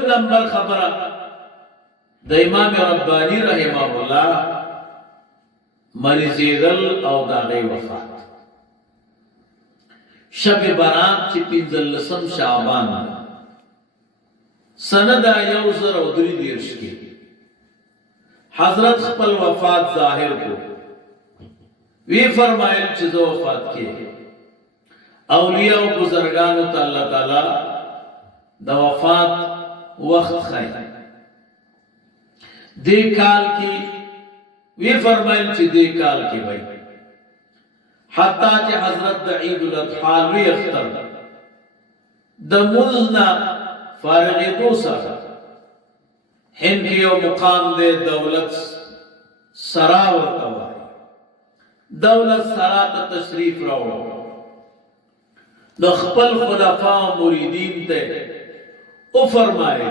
نمبر خبره د امام ربانی رحمه الله مریضیدل او داغی وفات شب برات چې 15 شعبان سند 1030 کې حضرت خپل وفات ظاهر کو وی فرمایل چې زه وفات کې اولیاء او بزرگانو ته الله تعالی د وفات وقت خای دې کال کې وی فرمایل چې دې کال کې وای حتی چې حضرت د عید الاضحى وی اختر د ملنا فارغ دوسا هند کې یو مقام دې دولت سرا ورته وای دولت سرا ته تشریف راوړو د خپل خلفاء مریدین ته او فرمایي